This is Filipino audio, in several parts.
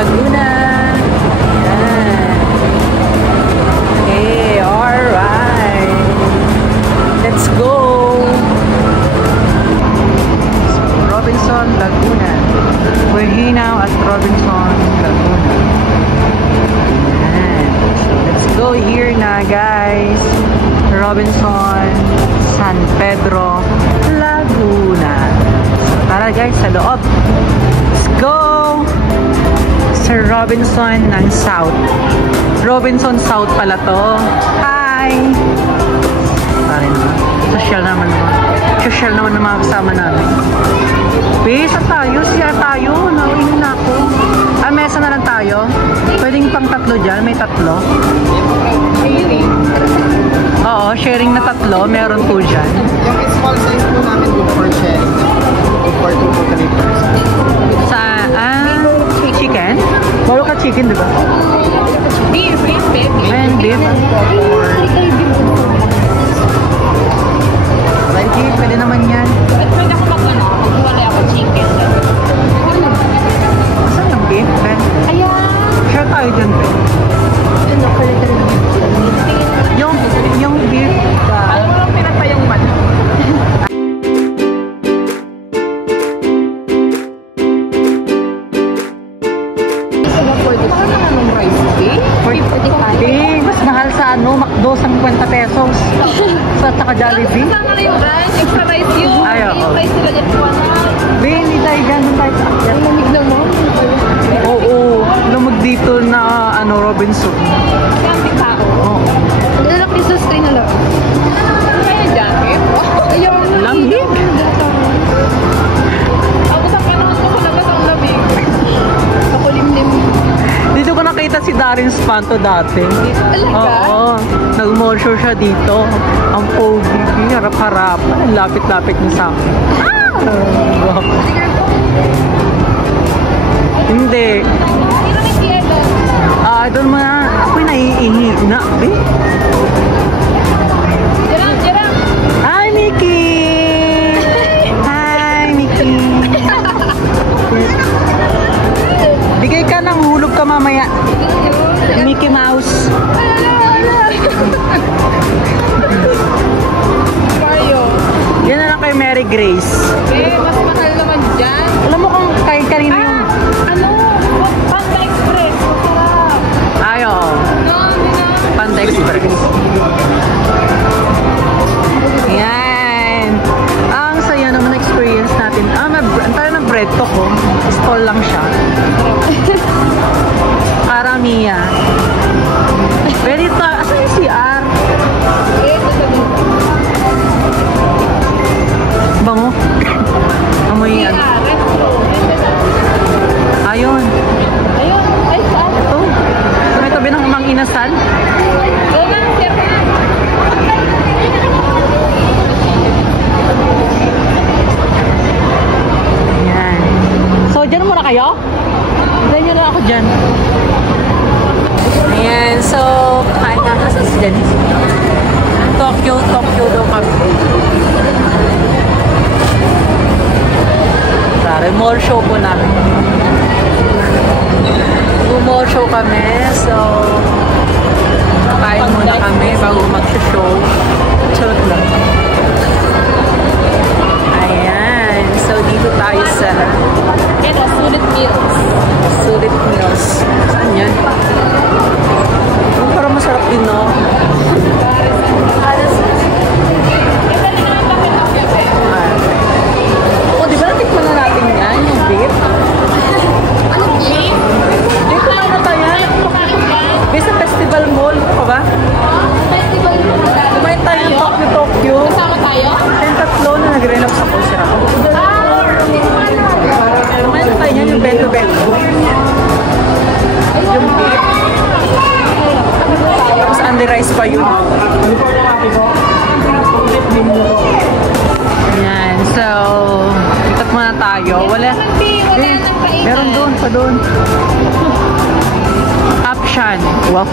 Laguna. Yan. Okay, alright. Let's go. So, Robinson Laguna. We're here now at Robinson Laguna. Yan. So, let's go here na, guys. Robinson San Pedro Laguna. So, tara guys, sa loob. Let's go! Sir Robinson ng South. Robinson South pala to. Hi! Parin naman. Social naman naman. Social naman ng mga kasama namin. Bisa tayo. Siya tayo. Nauwi na ako. Ah, mesa na lang tayo. Pwedeng pang tatlo dyan. May tatlo. Oo, sharing na tatlo. Meron po dyan. Yung small size po namin go for sharing. Go for 2 to 3 persons. Sa, chicken? Bawal ka chicken, di ba? Beef, beef. And beef. Like, pwede naman yan. Pwede ako mag-ano, maghiwalay ako chicken. Saan yung beef, Ben? Ayan! Share tayo dyan, Ben. Ano, pwede Yung beef ba? alam mo lang pinapa yung man. Mas mahal sa McDo, 50 pesos. Sa saka Jollibee. Kasama na yung rice, extra rice yun. Ay, oo. Yung rice nila dyan po na. Ben, hindi tayo dyan. Doon tayo sa akyat. Lamig na mo. Oo, lumag dito na Robinson. Kampi tao. Oo. Lalak ni Sus 3 na lang. Ano kaya jacket? Ayaw na. Lamig. Ako sa panahon ko sa labas ang lamig. Ako limlim. Dito ko nakita si Darin Spanto dati. Talaga? Oo. Nag-mall show siya dito. Ang pogi. Harap-harap. Ang lapit-lapit niya sa akin. Ah! Hindi. Sino ni Tiela? Doon mo na. Ako'y naiihi na. Eh? Jarang! Hi, Mickey! Hi, Mickey! Bigay ka ng hulog ka mamaya. Mickey Mouse. Mario. Yan na lang kay Mary Grace. Mas mahal naman dyan. Alam mo kung kay kanina yung... Ano? Panda Express. Masarap. Ay, oo. No, hindi na. Panda Express. Yan. Ang saya naman experience natin. Ang tayo ng bread to ko. Stall lang siya. Karamiya. Pwede ito. Asan yung CR? Bango. Amoy yan. Ayun. Ayun. Ay, saan? Ito. Tumitabi ng Mang Inasal. Oo na, sir. Yan. So, dyan muna kayo? Dyan nyo na ako dyan. Ayan. So, kain na kasi dyan. Tokyo daw kami. Sorry, mall show po namin. Mall show kami. So, kain muna kami bago mag-show. Charot lang. Ayan. So, dito tayo sa Ito, Sulit Meals. Sulit Meals. Saan yan? Parang masarap din, no? Oh, di ba natikman na natin yan? Yung beef? Ano, beef? Dito na natin yan. Beef sa Festival Mall. Ano ba? Festival mo na. Kumain tayo ng Tokyo. Kasama tayo? Yung tatlo na nag-relax sa Pulsera. Kumain tayo yan yung bento-bento. Yung beef. Tapos under rice pa yun. Yan. So, ikot muna tayo. Wala. Meron doon, pa doon. Option. Wow.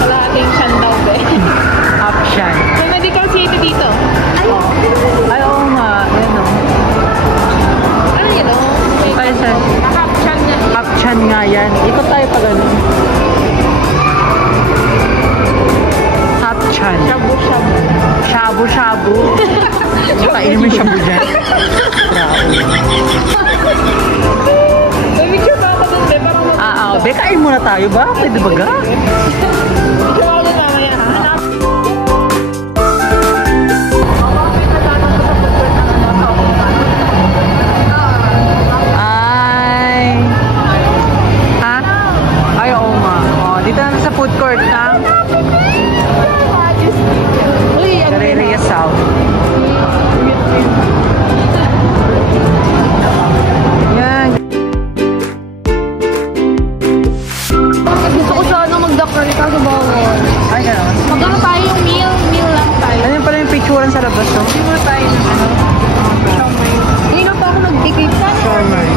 Kalahating siyan daw, be. Option. May medical city dito. Ay, oo nga. Yan o. Ano yun, o? Ay, sir. Kapsyan niya. Option Hapchan nga yan. Ikot tayo pa ganun. Hapchan. Shabu-shabu. Shabu-shabu. Kainin mo yung shabu dyan. May picture pa ako dun, be. Parang Be, kain muna tayo ba? Pwede ba ga? picture ako dun mamaya, ha? Hanap. Ay, oo nga. Oh, dito na sa food court na. Uy, ano yun? Careria South. Yan. Gusto ko sana mag-doctor kaso bawal. Ay, gano'n. Magkano tayo yung meal lang tayo. Ano yung pala yung picturean sa labas, no? Hindi mo tayo ng ano? Hindi na pa ako nag-ticket. Shawmai.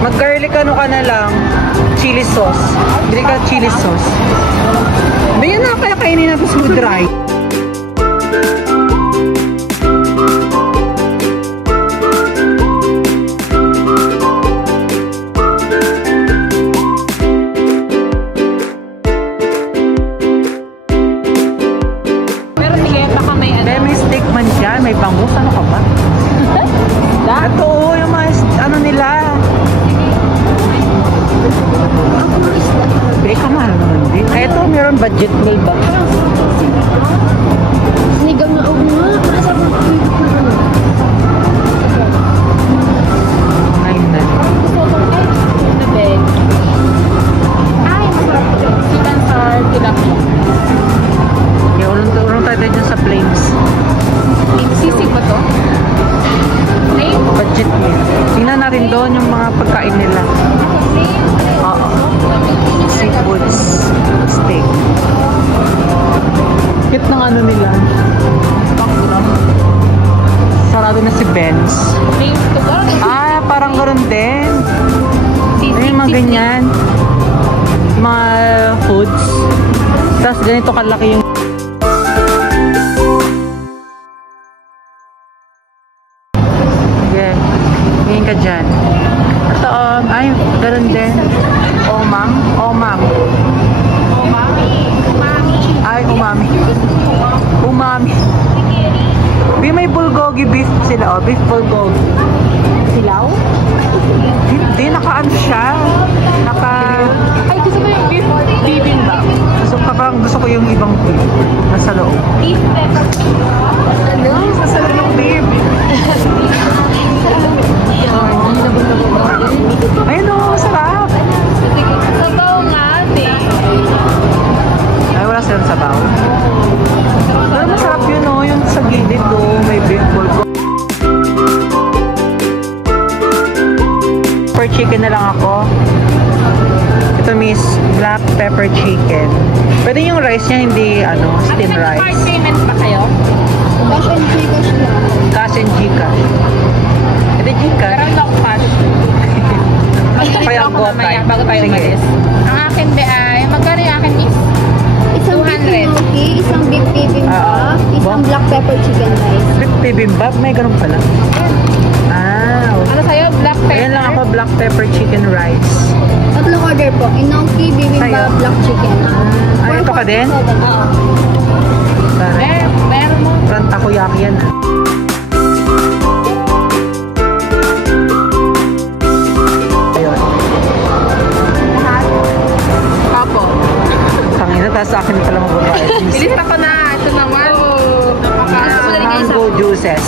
Mag-garlic ano ka na lang. Chili sauce. Bili ka chili sauce. Bayan na kaya kainin natin sa dry. Pero sige, baka may ano. May steak man dyan. May bangus. Ano ka ba? Ito, yung mga ano nila. Bili ka mahal naman. Ito, meron budget meal ba? Sinigang na ako nga. Masarap na ako. Ayun na. The bed. Ay, masarap ko. Chicken sa tilapia. Okay, ulong tayo dyan sa plains. Sisig ba to? Plain? Budget meal. Tingnan natin doon yung mga pagkain nila. Oo. Seafoods. Steak. Cute ng ano nila. Sarado na si Benz. Plain to ba? Parang ganoon din. Sisig. Ayun, mga ganyan. Mga foods. Tapos ganito kalaki yung sige. Ngayon ka dyan. Ito, ay, ganoon din. Omam. Omam. Ay, umami. Umami. May bulgogi beef sila, oh. Beef bulgogi. Silaw? Hindi, naka-ano siya. Ay, gusto ko yung beef bibimbap. Gusto ko yung ibang beef. Nasa loob. Beef pepper. Ano? Nasa loob yung beef. Ayun o, sarap. Sabaw nga, ate. Ay, wala silang sabaw. Pero masarap yun o, yung sa gilid o, may beef bulgogi. Pepper chicken na lang ako. Ito miss black pepper chicken. Pwede yung rice niya, hindi steam rice. Card payment pa kayo? Cash and Gcash lang. Cash and Gcash. Ito Gcash. Meron ako cash. Kaya ako go mamaya time. bago tayo Sige. umalis. Ang akin be ay, magkano yung akin miss? Isang beef 200. gnocchi, isang beef bibimbap, isang black pepper chicken rice. Beef bibimbap, may ganun pala. Okay. Ano sa'yo? Black pepper? Ayan lang ako, black pepper chicken rice. Tatlong order po. Gnocchi, Sa'yo? bibimbap, black chicken. Ay, ito ka din? Oo. Meron mo. Parang takoyaki yan. Ayun. Apo. Tangina, tapos sa akin pala mababayad. Ilista ko na. Ito naman. Mango juices.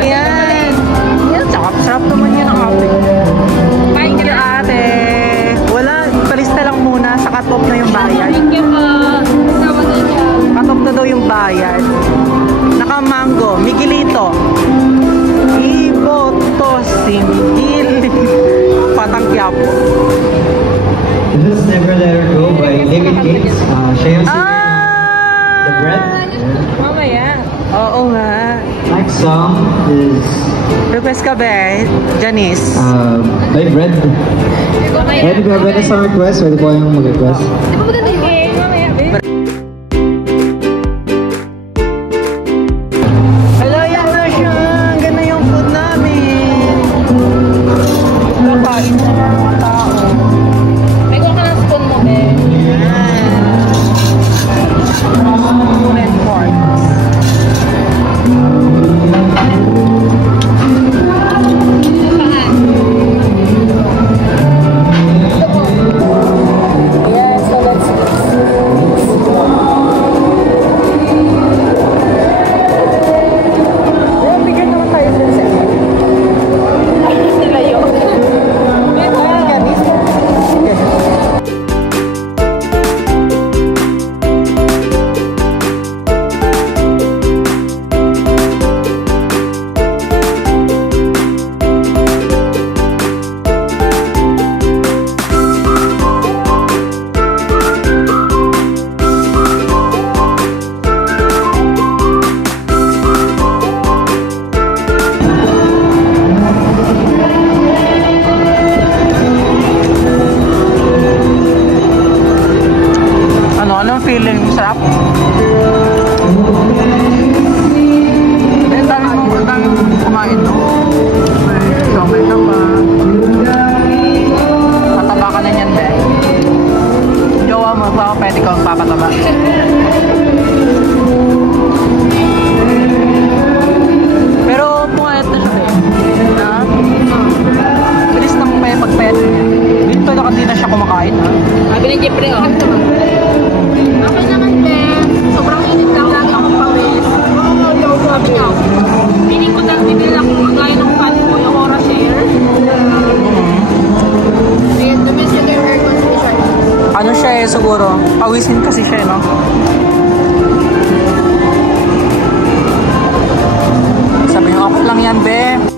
Ayan. Yan, sarap naman yan ang ate. Bye ka na. Ate. Wala, palista lang muna. Sa cut-off na yung bayad. Thank you po. Sama na niya. Cut-off na daw yung bayad. Naka-mango. Miguelito. Iboto si Miguel. Patang Quiapo. This is Never Let Her Go by David Gates. Siya yung singer The Breath. Mamaya. Oo nga. Next song is Request ka ba, Janice? by Bread. Mamaya. Pwede ba ba sa request? Pwede po yung mag-request. Di ba maganda yung game? Mamaya, babe. Hello, yan na siya. Ganda yung food namin. Kapain. ikaw ang papataba. Pero pumayat na siya eh. Ha? Bilis nang may pagpayat niya. Dito na kasi na siya kumakain ha. Sabi ni Jeffrey, oh. Okay naman din. Sobrang init lang. Lagi akong pawis. Sabi niya, piling ko lang din lang kung magaya ng panin mo yung oras share. Ayun, dumis yung air conditioner. Ano siya eh siguro? Pawisin kasi siya eh, no? Sabi niyo, okay lang yan, be.